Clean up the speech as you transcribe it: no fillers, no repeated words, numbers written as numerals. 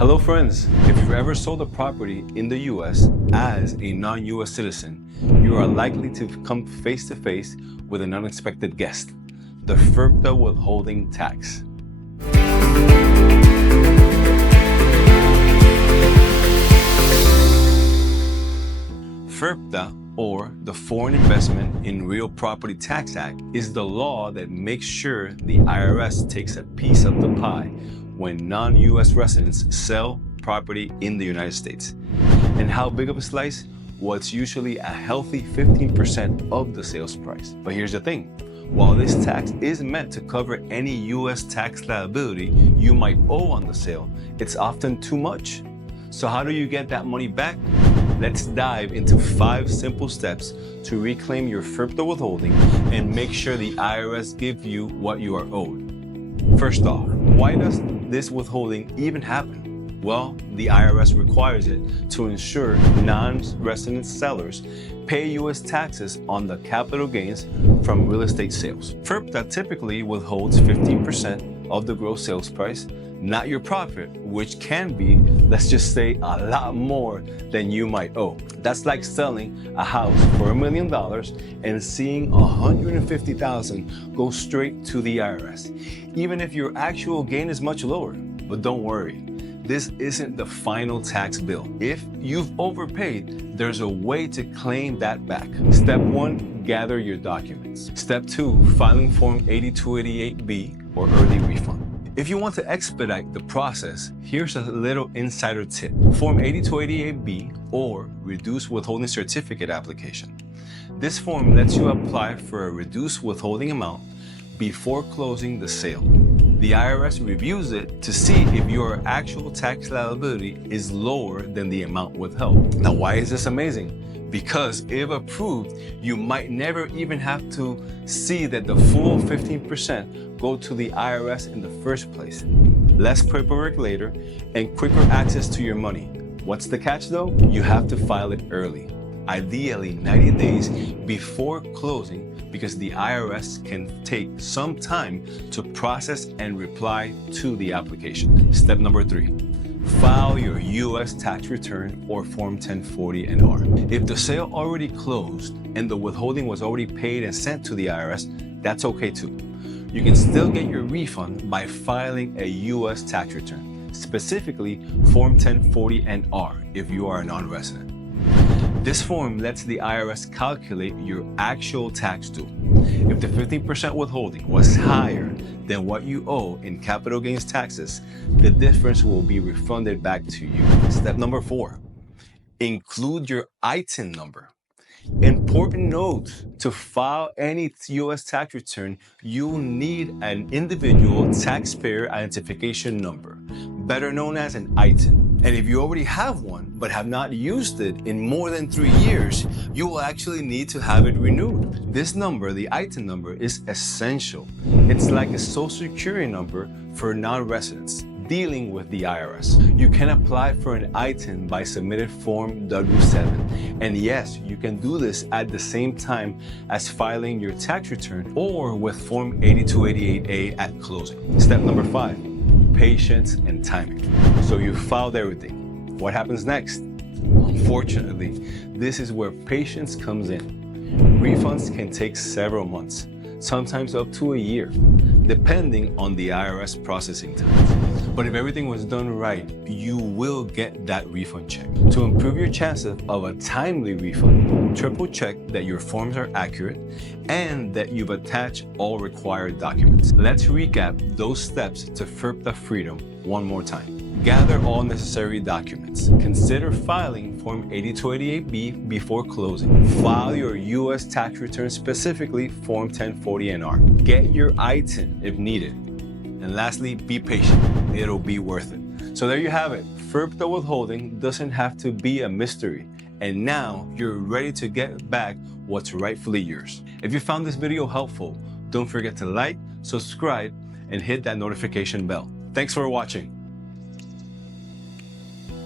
Hello friends, if you've ever sold a property in the US as a non-US citizen, you are likely to come face to face with an unexpected guest, the FIRPTA Withholding Tax. FIRPTA, or the Foreign Investment in Real Property Tax Act, is the law that makes sure the IRS takes a piece of the pie when non-US residents sell property in the United States. And how big of a slice? Well, it's usually a healthy 15% of the sales price. But here's the thing. While this tax is meant to cover any US tax liability you might owe on the sale, it's often too much. So how do you get that money back? Let's dive into 5 simple steps to reclaim your FIRPTA withholding and make sure the IRS gives you what you are owed. First off, why does this withholding even happen? Well, the IRS requires it to ensure non-resident sellers pay U.S. taxes on the capital gains from real estate sales. FIRPTA typically withholds 15% of the gross sales price, not your profit, which can be, let's just say, a lot more than you might owe. That's like selling a house for $1 million and seeing $150,000 go straight to the IRS, even if your actual gain is much lower. But don't worry, this isn't the final tax bill. If you've overpaid, there's a way to claim that back. Step 1, gather your documents. Step 2, filing Form 8288B or early refund. If you want to expedite the process, here's a little insider tip. Form 8288B or Reduced Withholding Certificate application. This form lets you apply for a reduced withholding amount before closing the sale. The IRS reviews it to see if your actual tax liability is lower than the amount withheld. Now, why is this amazing? Because if approved, you might never even have to see that the full 15% go to the IRS in the first place. Less paperwork later and quicker access to your money. What's the catch though? You have to file it early, ideally 90 days before closing, because the IRS can take some time to process and reply to the application. Step number 3. File your U.S. tax return or Form 1040-NR. If the sale already closed and the withholding was already paid and sent to the IRS, that's okay too. You can still get your refund by filing a U.S. tax return, specifically Form 1040-NR if you are a non-resident. This form lets the IRS calculate your actual tax due. If the 15% withholding was higher than what you owe in capital gains taxes, the difference will be refunded back to you. Step number 4, include your ITIN number. Important note, to file any U.S. tax return, you need an individual taxpayer identification number, better known as an ITIN. And if you already have one, but have not used it in more than 3 years, you will actually need to have it renewed. This number, the ITIN number, is essential. It's like a social security number for non-residents dealing with the IRS. You can apply for an ITIN by submitting Form W7. And yes, you can do this at the same time as filing your tax return or with Form 8288A at closing. Step number 5. Patience and timing. So you filed everything. What happens next? Unfortunately, this is where patience comes in. Refunds can take several months, sometimes up to a year, depending on the IRS processing time. But if everything was done right, you will get that refund check. To improve your chances of a timely refund, triple check that your forms are accurate and that you've attached all required documents. Let's recap those steps to FIRPTA freedom one more time. Gather all necessary documents. Consider filing Form 8288B before closing. File your U.S. tax return, specifically Form 1040-NR. Get your ITIN if needed. And lastly, be patient. It'll be worth it. So there you have it. FIRPTA withholding doesn't have to be a mystery. And now you're ready to get back what's rightfully yours. If you found this video helpful, don't forget to like, subscribe, and hit that notification bell. Thanks for watching.